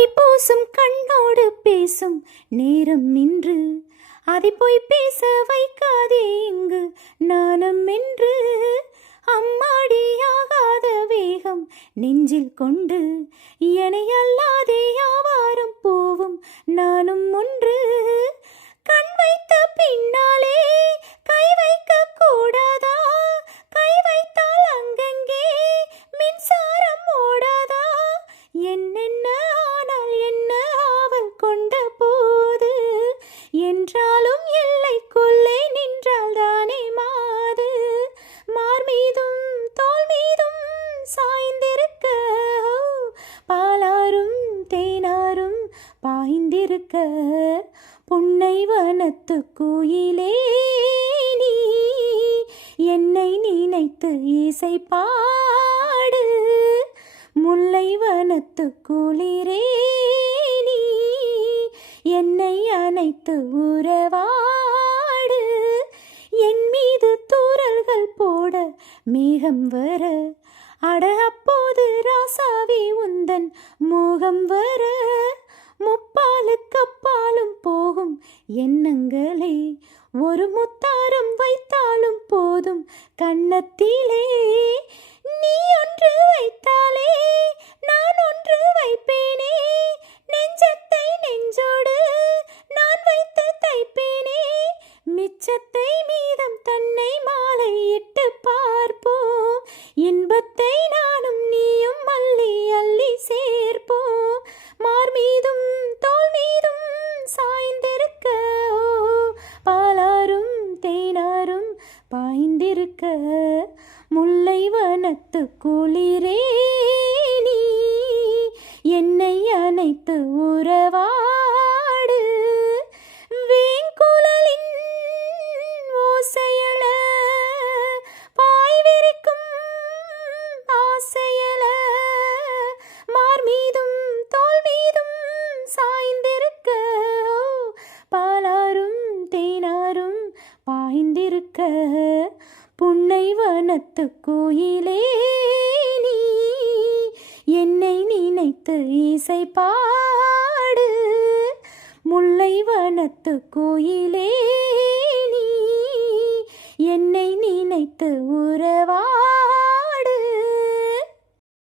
தைப்பூசம் கண்ணோடு பேசும் நேரம் இன்று, அதை போய் பேச வைக்காதே இங்கு நாணம் என்று. அம்மாடியாகாத வேகம் நெஞ்சில் கொண்டு, என்னை அல்லாதே யாவாரும் போவும் நானும் ஒன்று. கண் வைத்த பின்னாலே கை வைக்க கூடாதா? கை வைத்தால் அங்கங்கே மின்சாரம் ஓடாதா? என்னென்ன ஆனால் என்ன ஆவல் கொண்ட போது, என்றாலும் எல்லைக்குள்ளே நின்றால் தானே மாது. மார் மீதும் தோல் மீதும் சாய்ந்திருக்க, பாலாரும் தேனாரும் பாய்ந்திருக்க. புன்னை வனத்து கோயிலே நீ என்னை நினைத்து இசை பாடு. முல்லை வனத்து குளிரே நீ என்னை அணைத்து உறவாடு. என் மீது தூறல்கள் போட மேகம் வர, அட அப்போது ராசாவி உந்தன் மோகம் வர. முப்பாலுக்கப்பாலும் போகும் எண்ணங்களே, ஒரு முத்தாரம் வைத்தாலும் போதும் கன்னத்திலே. நீ ஒன்று வைத்தாலே நான் ஒன்று வைப்பேனே, நெஞ்சத்தை நெஞ்சோடு நான் வைத்து தைப்பேனே. மிச்சத்தை மீதம் தன்னை மாலையிட்டு பார்ப்போம், இன்பத்தை நானும் நீயும் அள்ளி அள்ளி சேர்ப்போம். மார் மீதும் தோல் மீதும் சாய்ந்திருக்க, பாலாரும் தேனாரும் பாய்ந்திருக்க. முல்லை வனத்து குளிரே நீ என்னை அணைத்து உறவாடு. வேங்குழலின் ஓசையல பாய் விரிக்கும் ஆசையல, மார் மீதும் தோல் மீதும் சாய்ந்திருக்க, பாலாரும் தேனாரும் பாய்ந்திருக்க. புன்னை வனத்து கோயிலே நீ என்னை நினைத்து இசை பாடு. முல்லை வனத்து கோயிலே நீ என்னை நினைத்து உறவா